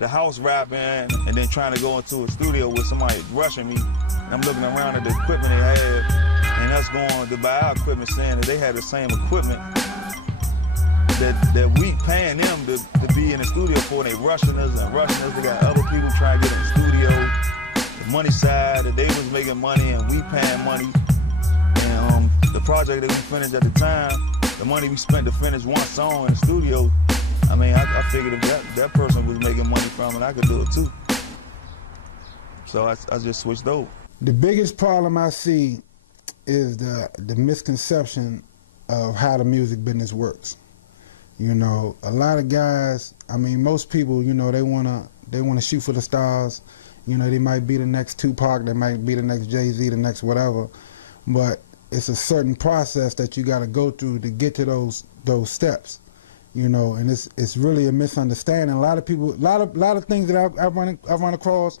the house rapping and then trying to go into a studio with somebody rushing me. And I'm looking around at the equipment they had, and us going to buy our equipment, saying that they had the same equipment that we paying them to be in the studio for, and they rushing us. They got other people trying to get in the studio. The money side, that they was making money and we paying money. And the project that we finished at the time, the money we spent to finish one song in the studio, I mean, I figured if that person was making money from it, I could do it too. So I just switched over. The biggest problem I see is the misconception of how the music business works. You know, a lot of guys, I mean, most people, you know, they wanna shoot for the stars. You know, they might be the next Tupac, they might be the next Jay-Z, the next whatever. But it's a certain process that you gotta go through to get to those steps. You know, and it's really a misunderstanding. A lot of people, a lot of things that I've run across,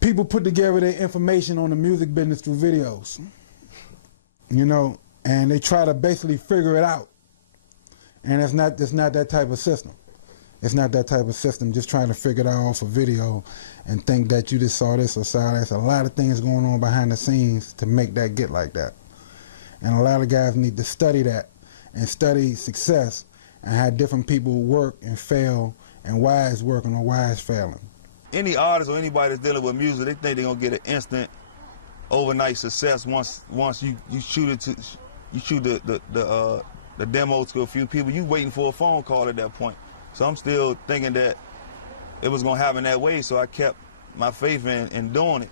people put together their information on the music business through videos. You know, and they try to basically figure it out. And it's not that type of system. It's not that type of system, just trying to figure it out off a video and think that you just saw this or saw that. There's a lot of things going on behind the scenes to make that get like that. And a lot of guys need to study that and study success and how different people work and fail and why it's working or why it's failing. Any artist or anybody that's dealing with music, they think they're gonna get an instant, overnight success once you shoot the demo to a few people. You waiting for a phone call at that point. So I'm still thinking that it was gonna happen that way, so I kept my faith in doing it.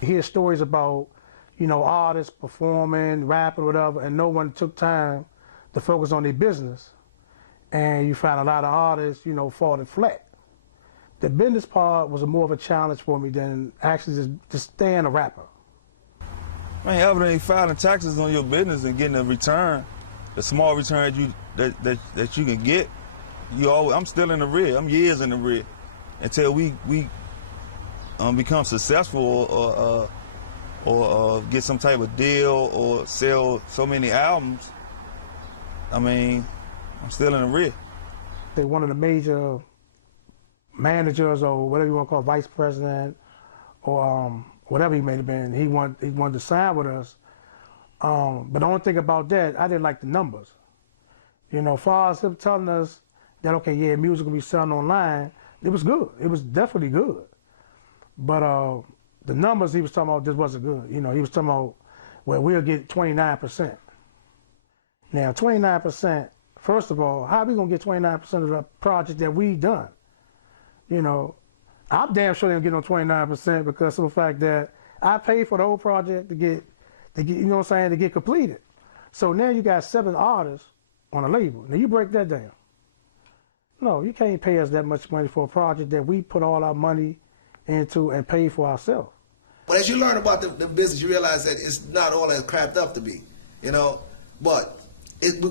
You hear stories about, you know, artists performing, rapping, whatever, and no one took time to focus on their business. And you find a lot of artists, you know, falling flat. The business part was more of a challenge for me than actually just staying a rapper. Man, other than filing taxes on your business and getting a return, the small return that you can get, I'm still in the red. I'm years in the red until we become successful or get some type of deal or sell so many albums. I mean, I'm still in the red. One of the major managers or whatever you want to call vice president or whatever he may have been, he wanted to sign with us. But the only thing about that, I didn't like the numbers. You know, as far as him telling us that, okay, yeah, music will be selling online, it was good. It was definitely good. But the numbers he was talking about just wasn't good. You know, he was talking about, well, we'll get 29%. Now, 29%, first of all, how are we going to get 29% of the project that we done? You know, I'm damn sure they don't get no 29% because of the fact that I paid for the whole project to get, you know what I'm saying, to get completed. So now you got 7 artists on a label. Now you break that down. No, you can't pay us that much money for a project that we put all our money into and pay for ourselves. But as you learn about the business, you realize that it's not all as crapped up to be, you know. But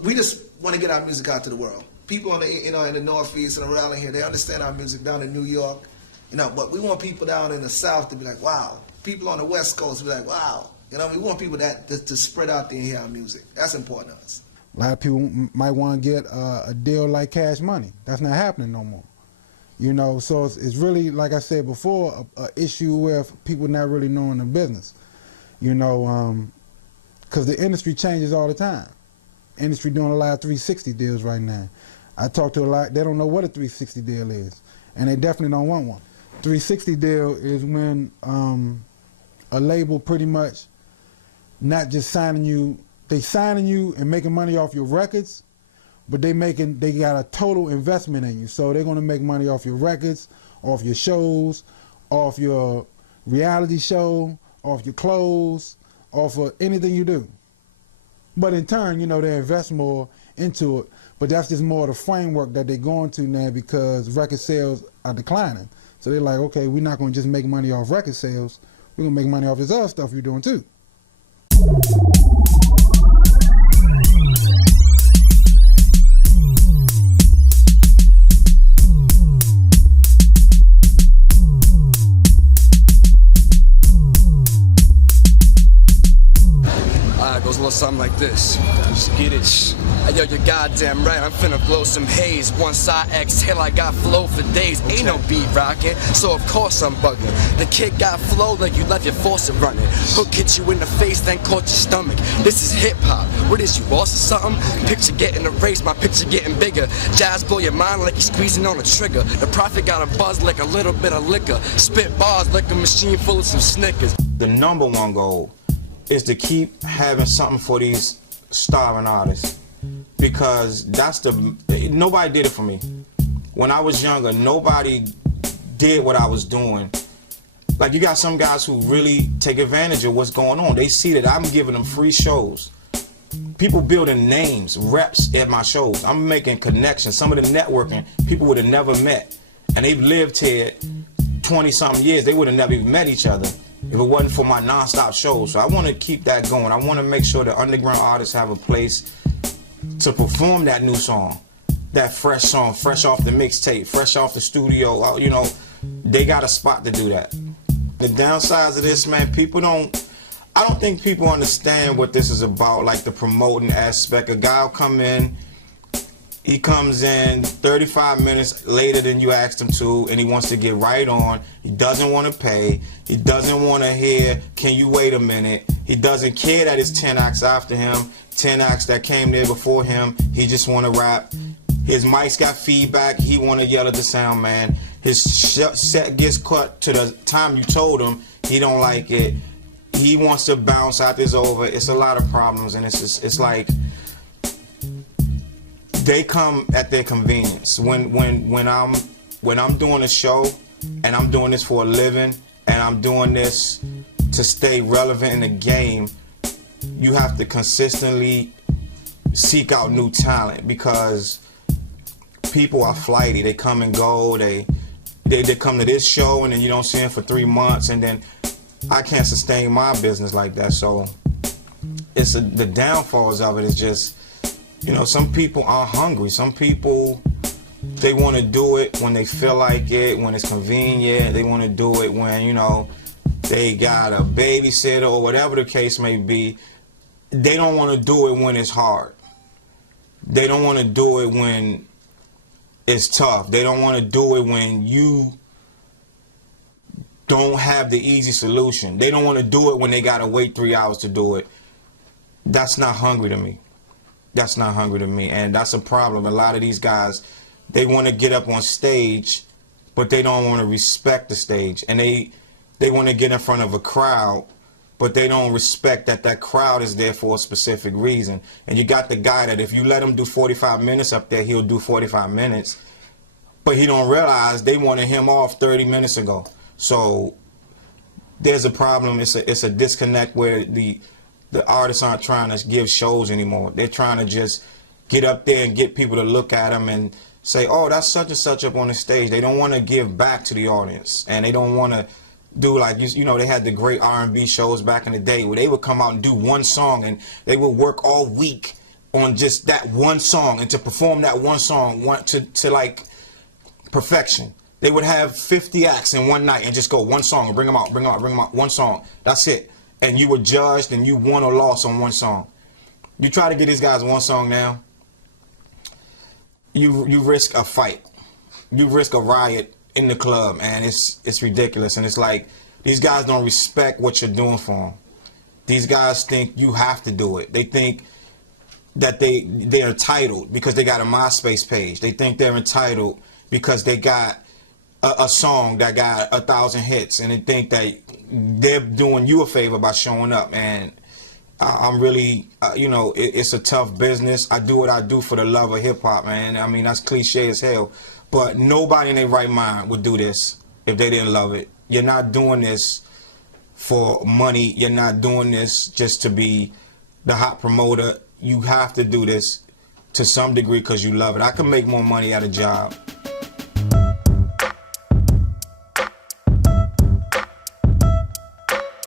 we just want to get our music out to the world. People in the Northeast and around here, they understand our music down in New York, you know. But we want people down in the South to be like, wow. People on the West Coast to be like, wow. You know, we want people to spread out there and hear our music. That's important to us. A lot of people might want to get a deal like Cash Money. That's not happening no more. You know, so it's really, like I said before, a issue with people not really knowing the business. You know, because the industry changes all the time. Industry doing a lot of 360 deals right now. I talk to a lot, they don't know what a 360 deal is, and they definitely don't want one. 360 deal is when a label pretty much not just signing you, they signing you and making money off your records, but they got a total investment in you. So they're gonna make money off your records, off your shows, off your reality show, off your clothes, off of anything you do. But in turn, you know, they invest more into it, but that's just more of the framework that they're going to now because record sales are declining. So they're like, okay, we're not gonna just make money off record sales, we're gonna make money off this other stuff you're doing too. hustle or something like this. Just get it. Hey, yo, you're goddamn right. I'm finna blow some haze. Once I exhale, I got flow for days. Ain't no beat rocking, so of course I'm bugging. The kid got flow like you left your faucet running. Hook hit you in the face, then caught your stomach. This is hip hop. What is you lost or something? Picture getting erased, my picture getting bigger. Jazz blow your mind like you're squeezing on a trigger. The prophet got a buzz like a little bit of liquor. Spit bars like a machine full of some Snickers. The number one goal is to keep having something for these starving artists, because nobody did it for me. When I was younger, nobody did what I was doing. Like, you got some guys who really take advantage of what's going on. They see that I'm giving them free shows. People building names, reps at my shows. I'm making connections. Some of the networking, people would have never met. And they've lived here 20-something years. They would have never even met each other if it wasn't for my non-stop shows. So I want to keep that going. I want to make sure the underground artists have a place to perform that new song, that fresh song, fresh off the mixtape, fresh off the studio. You know, they got a spot to do that. The downsides of this, man, I don't think people understand what this is about, like the promoting aspect. A guy will come in, he comes in 35 minutes later than you asked him to, and he wants to get right on. He doesn't want to pay. He doesn't want to hear, can you wait a minute? He doesn't care that it's 10 acts after him, 10 acts that came there before him. He just want to rap. His mic's got feedback. He want to yell at the sound man. His set gets cut to the time you told him. He don't like it. He wants to bounce after it's over. It's a lot of problems, and it's like they come at their convenience. When I'm doing a show and I'm doing this for a living and I'm doing this to stay relevant in the game, you have to consistently seek out new talent, because people are flighty. They come and go. They come to this show and then you don't see them for 3 months, and then I can't sustain my business like that. So the downfalls of it is just, you know, some people are hungry. Some people, they want to do it when they feel like it, when it's convenient. They want to do it when, you know, they got a babysitter or whatever the case may be. They don't want to do it when it's hard. They don't want to do it when it's tough. They don't want to do it when you don't have the easy solution. They don't want to do it when they got to wait 3 hours to do it. That's not hungry to me. That's not hungry to me. And that's a problem. A lot of these guys, they want to get up on stage, but they don't want to respect the stage. And they want to get in front of a crowd, but they don't respect that that crowd is there for a specific reason. And you got the guy that if you let him do 45 minutes up there, he'll do 45 minutes. But he don't realize they wanted him off 30 minutes ago. So there's a problem. It's a disconnect where the artists aren't trying to give shows anymore. They're trying to just get up there and get people to look at them and say, oh, that's such and such up on the stage. They don't want to give back to the audience, and they don't want to do like, you know, they had the great R&B shows back in the day where they would come out and do one song, and they would work all week on just that one song and to perform that one song to like perfection. They would have 50 acts in one night and just go one song and bring them out, one song. That's it. And you were judged and you won or lost on one song. You try to get these guys one song now, you risk a fight. You risk a riot in the club, and it's ridiculous. And it's like, these guys don't respect what you're doing for them. These guys think you have to do it. They think that they're entitled because they got a MySpace page. They think they're entitled because they got a song that got 1,000 hits, and they think that they're doing you a favor by showing up. And I'm really, you know, it's a tough business. I do what I do for the love of hip hop, man. I mean, that's cliche as hell, but nobody in their right mind would do this if they didn't love it. You're not doing this for money. You're not doing this just to be the hot promoter. You have to do this to some degree because you love it. I can make more money at a job